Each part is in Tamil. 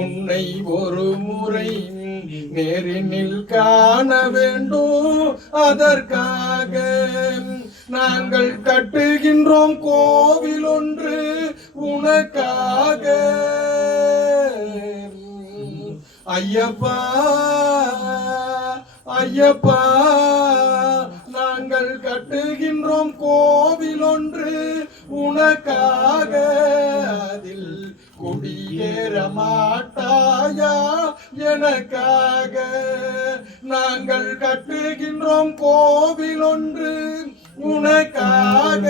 உன்னை ஒரு முறை நேரினில் காண வேண்டும். அதற்காக நாங்கள் கட்டுகின்றோம் கோவில் ஒன்று உனக்காக. ஐயப்பா ஐயப்பா நாங்கள் கட்டுகின்றோம் கோவில் ஒன்று உனக்காக. அதில் குடியேற மாட்டாயா எனக்காக? நாங்கள் கட்டுகின்றோம் கோவில் ஒன்று உனக்காக.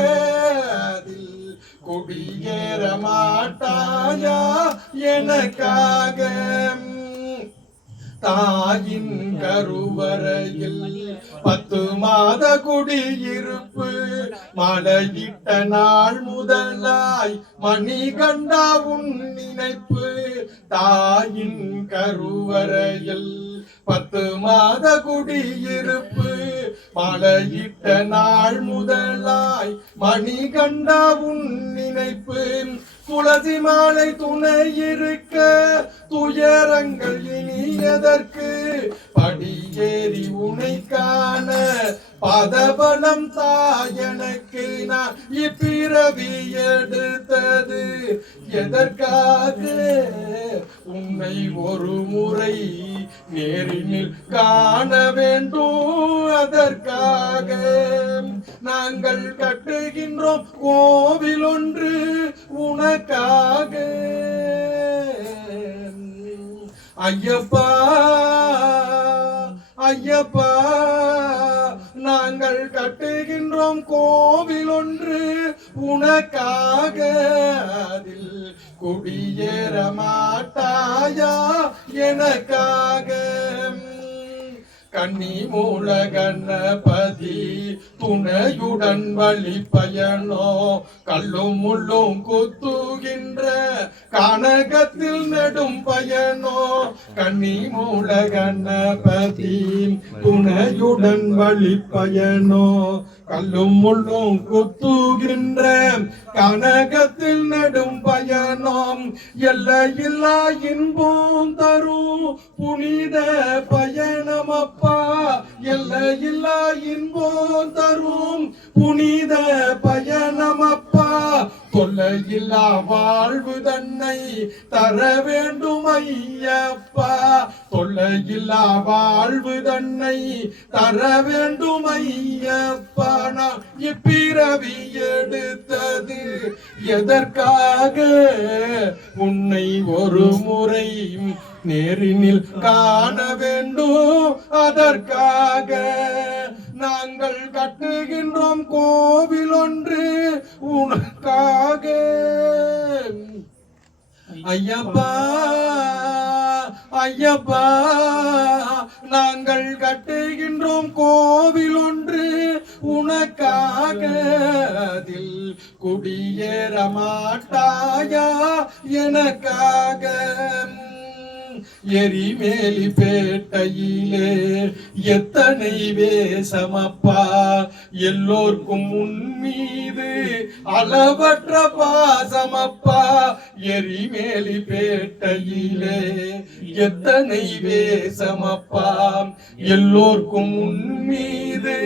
அதில் குடியேற மாட்டாயா எனக்காக? தாயின் கருவறையில் 10 மாத குடியிருப்பு மலையிட்ட நாள் முதலாய் மணிகண்டா உன் நினைப்பு. தாயின் கருவறையில் 10 மாத குடியிருப்பு மலையிட்ட நாள் முதலாய் மணிகண்டா உன் நினைப்பு. துளசி மாலை துணை இருக்க துயரங்கள் இனி எதற்கு? படியேறி உனை காண பதபலம் தாயனுக்கு. நான் இப்பிறவி எடுத்தது எதற்காக? உன்னை ஒரு முறை நேரினில் காண வேண்டும். அதற்காக நாங்கள் கட்டுகின்றோம் கோவில் ஒன்று உனக்காக. ஐயப்பா ஐயப்பா நாங்கள் கட்டுகின்றோம் கோவில் ஒன்று உனக்காக. அதில் குடியேற மாட்டாயா எனக்காக? கன்னி மூல கணபதி துணையுடன் வழி பயனோ கல்லும் முள்ளும் குத்துகின்ற கனகத்தில் நெடும் பயனோ. கன்னி மூல கணபதி துணையுடன் வழி பயனோ கல்லும் முள்ளும் குத்துகின்ற கனகத்தில் நெடும் பயணம். எல்லையில்லா இன்பம் தரும் புனித பயணமப்பா. எல்லையில்லா இன்பம் தரும் புனித பயணமப்பா. தொல்லையில்லா வாழ்வு தன்னை தர வேண்டும் ஐயப்பா. தொல்லையில்லா வாழ்வு தன்னை தர வேண்டும் ஐயப்பா. நான் இப்பிறவி எடுத்தது எதற்காக? உன்னை ஒரு முறை நேரினில் காண வேண்டும். அதற்காக நாங்கள் கட்டுகின்றோம் கோவில் ஒன்று உனக்காக. ஐயப்பா ஐயப்பா நாங்கள் கட்டுகின்றோம் கோவில் ஒன்று உனக்காக. அதில் குடியேற மாட்டாயா எனக்காக? எரிமேலி பேட்டையிலே எத்தனை வேசமப்பா. எல்லோர்க்கும் உன்மீது அளவற்ற பாசமப்பா. எரிமேலி பேட்டையிலே எத்தனை வேசமப்பா. எல்லோர்க்கும் உன்மீது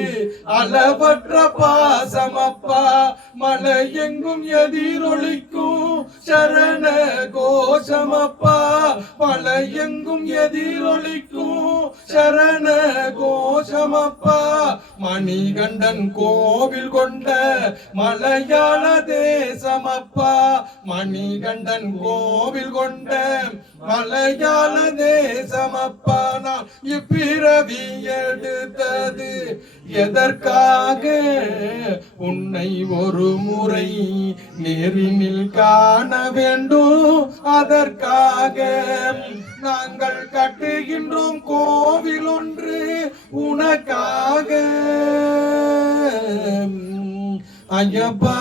அளவற்ற பாசமப்பா. மலை எங்கும் எதிரொலிக்கும் சரண கோஷமப்பா. மலை எங்கும் எதிரொலிக்கும் சரண கோஷமப்பா. மணிகண்டன் கோவில் கொண்ட மலையாள தேசமப்பா. மணிகண்டன் கோவில் கொண்ட மலையாள தேசமப்பா. நான் இப்பிறவி எடுத்தது எதற்காக? உன்னை ஒரு முறை நேரினில் காண வேண்டும். அதற்காக நாங்கள் கட்டுகின்றோம் கோவில் ஒன்று உனக்காக. ஐயப்பா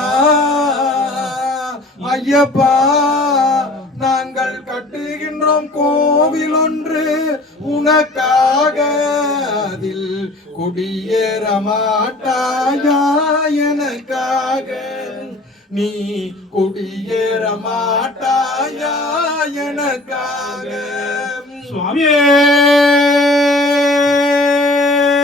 ஐயப்பா நாங்கள் கட்டுகின்றோம் கோவில் ஒன்று உனக்காக. அதில் குடியேற மாட்டாயா எனக்காக? நீ குடியேற மாட்டாயா எனக்காக சுவாமியே